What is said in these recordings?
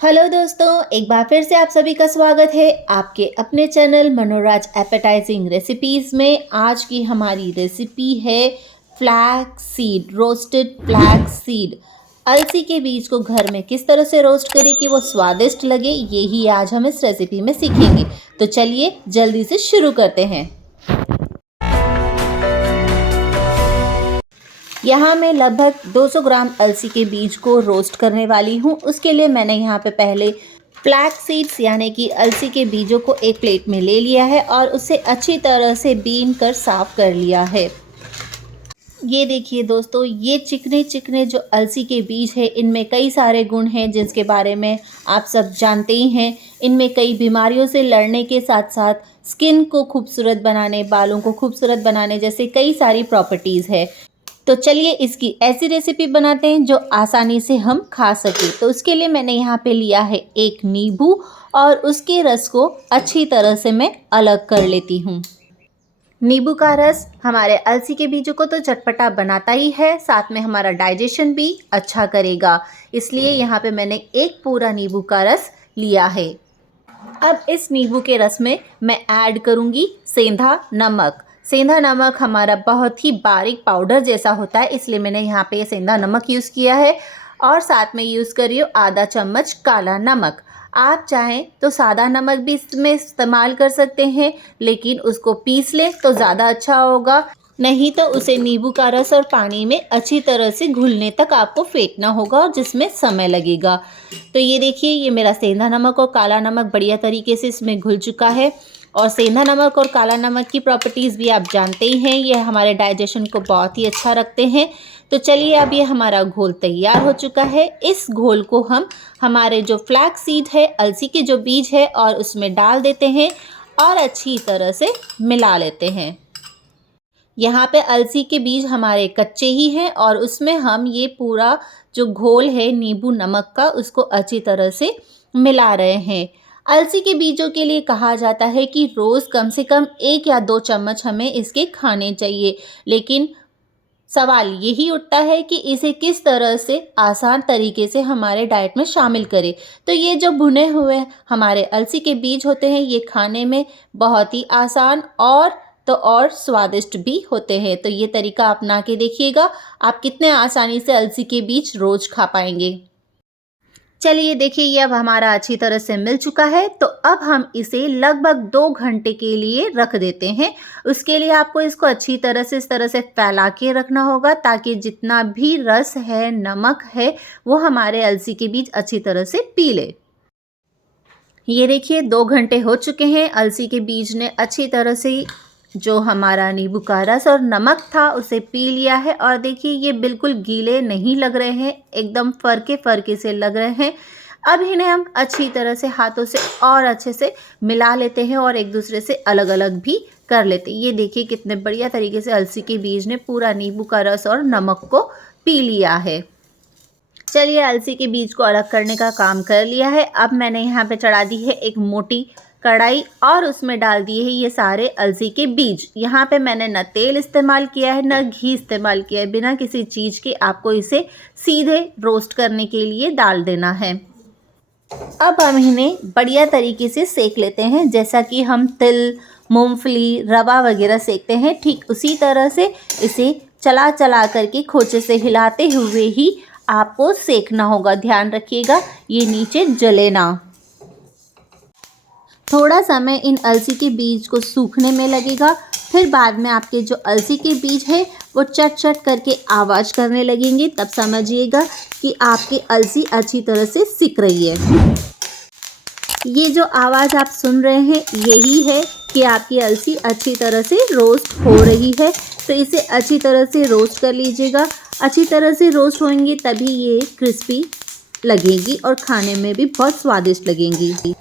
Hello दोस्तों, एक बार फिर से आप सभी का स्वागत है आपके अपने चैनल मनोराज एपेटाइजिंग रेसिपीज़ में। आज की हमारी रेसिपी है flax seed, roasted flax seed. अलसी के बीज को घर में किस तरह से रोस्ट करें कि वो स्वादिष्ट लगे, यही आज हम इस रेसिपी में सीखेंगे। तो चलिए जल्दी से शुरू करते हैं। यहाँ मैं लगभग 200 ग्राम अलसी के बीज को रोस्ट करने वाली हूँ। उसके लिए मैंने यहाँ पे पहले फ्लैक्स सीड्स यानी कि अलसी के बीजों को एक प्लेट में ले लिया है और उसे अच्छी तरह से बीन कर साफ़ कर लिया है। ये देखिए दोस्तों, ये चिकने चिकने जो अलसी के बीज है, इनमें कई सारे गुण हैं जिसके बारे में आप सब जानते ही हैं। इनमें कई बीमारियों से लड़ने के साथ साथ स्किन को खूबसूरत बनाने, बालों को खूबसूरत बनाने जैसे कई सारी प्रॉपर्टीज़ है। तो चलिए इसकी ऐसी रेसिपी बनाते हैं जो आसानी से हम खा सकें। तो उसके लिए मैंने यहाँ पे लिया है एक नींबू और उसके रस को अच्छी तरह से मैं अलग कर लेती हूँ। नींबू का रस हमारे अलसी के बीजों को तो चटपटा बनाता ही है, साथ में हमारा डाइजेशन भी अच्छा करेगा। इसलिए यहाँ पे मैंने एक पूरा नींबू का रस लिया है। अब इस नींबू के रस में मैं ऐड करूँगी सेंधा नमक। सेंधा नमक हमारा बहुत ही बारीक पाउडर जैसा होता है, इसलिए मैंने यहाँ पे सेंधा नमक यूज़ किया है। और साथ में यूज़ कर रही हूँ आधा चम्मच काला नमक। आप चाहें तो सादा नमक भी इसमें इस्तेमाल कर सकते हैं, लेकिन उसको पीस लें तो ज़्यादा अच्छा होगा। नहीं तो उसे नींबू का रस और पानी में अच्छी तरह से घुलने तक आपको फेंटना होगा और जिसमें समय लगेगा। तो ये देखिए, ये मेरा सेंधा नमक और काला नमक बढ़िया तरीके से इसमें घुल चुका है। और सेंधा नमक और काला नमक की प्रॉपर्टीज़ भी आप जानते ही हैं, ये हमारे डाइजेशन को बहुत ही अच्छा रखते हैं। तो चलिए, अब ये हमारा घोल तैयार हो चुका है। इस घोल को हम हमारे जो फ्लैक्स सीड है, अलसी के जो बीज है, और उसमें डाल देते हैं और अच्छी तरह से मिला लेते हैं। यहाँ पे अलसी के बीज हमारे कच्चे ही हैं और उसमें हम ये पूरा जो घोल है नींबू नमक का, उसको अच्छी तरह से मिला रहे हैं। अलसी के बीजों के लिए कहा जाता है कि रोज़ कम से कम 1 या 2 चम्मच हमें इसके खाने चाहिए, लेकिन सवाल यही उठता है कि इसे किस तरह से आसान तरीके से हमारे डाइट में शामिल करें। तो ये जो भुने हुए हमारे अलसी के बीज होते हैं, ये खाने में बहुत ही आसान और स्वादिष्ट भी होते हैं। तो ये तरीका अपना के देखिएगा, आप कितने आसानी से अलसी के बीज रोज़ खा पाएंगे। चलिए देखिए, ये अब हमारा अच्छी तरह से मिल चुका है। तो अब हम इसे लगभग 2 घंटे के लिए रख देते हैं। उसके लिए आपको इसको अच्छी तरह से इस तरह से फैला के रखना होगा, ताकि जितना भी रस है, नमक है, वो हमारे अलसी के बीज अच्छी तरह से पी ले। ये देखिए, 2 घंटे हो चुके हैं। अलसी के बीज ने अच्छी तरह से जो हमारा नींबू का रस और नमक था उसे पी लिया है। और देखिए, ये बिल्कुल गीले नहीं लग रहे हैं, एकदम फरके फरके से लग रहे हैं। अब इन्हें हम अच्छी तरह से हाथों से और अच्छे से मिला लेते हैं और एक दूसरे से अलग अलग भी कर लेते हैं। ये देखिए, कितने बढ़िया तरीके से अलसी के बीज ने पूरा नींबू का रस और नमक को पी लिया है। चलिए, अलसी के बीज को अलग करने का काम कर लिया है। अब मैंने यहाँ पे चढ़ा दी है एक मोटी कढ़ाई और उसमें डाल दिए हैं ये सारे अलसी के बीज। यहाँ पे मैंने न तेल इस्तेमाल किया है, न घी इस्तेमाल किया है। बिना किसी चीज़ के आपको इसे सीधे रोस्ट करने के लिए डाल देना है। अब हम इन्हें बढ़िया तरीके से सेक लेते हैं, जैसा कि हम तिल, मूंगफली, रवा वगैरह सेकते हैं, ठीक उसी तरह से इसे चला चला करके खोचे से हिलाते हुए ही आपको सेकना होगा। ध्यान रखिएगा ये नीचे जले ना। थोड़ा समय इन अलसी के बीज को सूखने में लगेगा, फिर बाद में आपके जो अलसी के बीज है वो चट चट करके आवाज़ करने लगेंगे। तब समझिएगा कि आपकी अलसी अच्छी तरह से सिक रही है। ये जो आवाज़ आप सुन रहे हैं, यही है कि आपकी अलसी अच्छी तरह से रोस्ट हो रही है। तो इसे अच्छी तरह से रोस्ट कर लीजिएगा। अच्छी तरह से रोस्ट होंगी तभी ये क्रिस्पी लगेगी और खाने में भी बहुत स्वादिष्ट लगेंगी।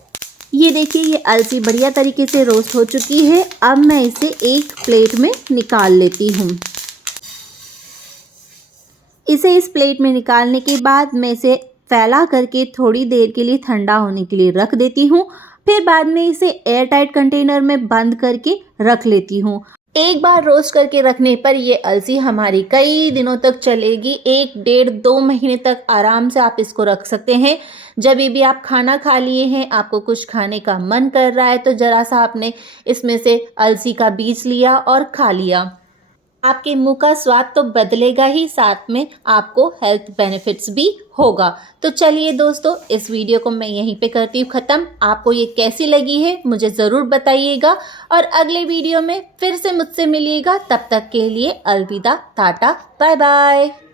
ये देखिए, ये अलसी बढ़िया तरीके से रोस्ट हो चुकी है। अब मैं इसे एक प्लेट में निकाल लेती हूँ। इसे इस प्लेट में निकालने के बाद मैं इसे फैला करके थोड़ी देर के लिए ठंडा होने के लिए रख देती हूँ। फिर बाद में इसे एयर टाइट कंटेनर में बंद करके रख लेती हूँ। एक बार रोस्ट करके रखने पर ये अलसी हमारी कई दिनों तक चलेगी। 1 डेढ़ 2 महीने तक आराम से आप इसको रख सकते हैं। जब भी आप खाना खा लिए हैं, आपको कुछ खाने का मन कर रहा है, तो ज़रा सा आपने इसमें से अलसी का बीज लिया और खा लिया। आपके मुंह का स्वाद तो बदलेगा ही, साथ में आपको हेल्थ बेनिफिट्स भी होगा। तो चलिए दोस्तों, इस वीडियो को मैं यहीं पे करती हूँ ख़त्म। आपको ये कैसी लगी है मुझे ज़रूर बताइएगा और अगले वीडियो में फिर से मुझसे मिलिएगा। तब तक के लिए अलविदा, टाटा, बाय बाय।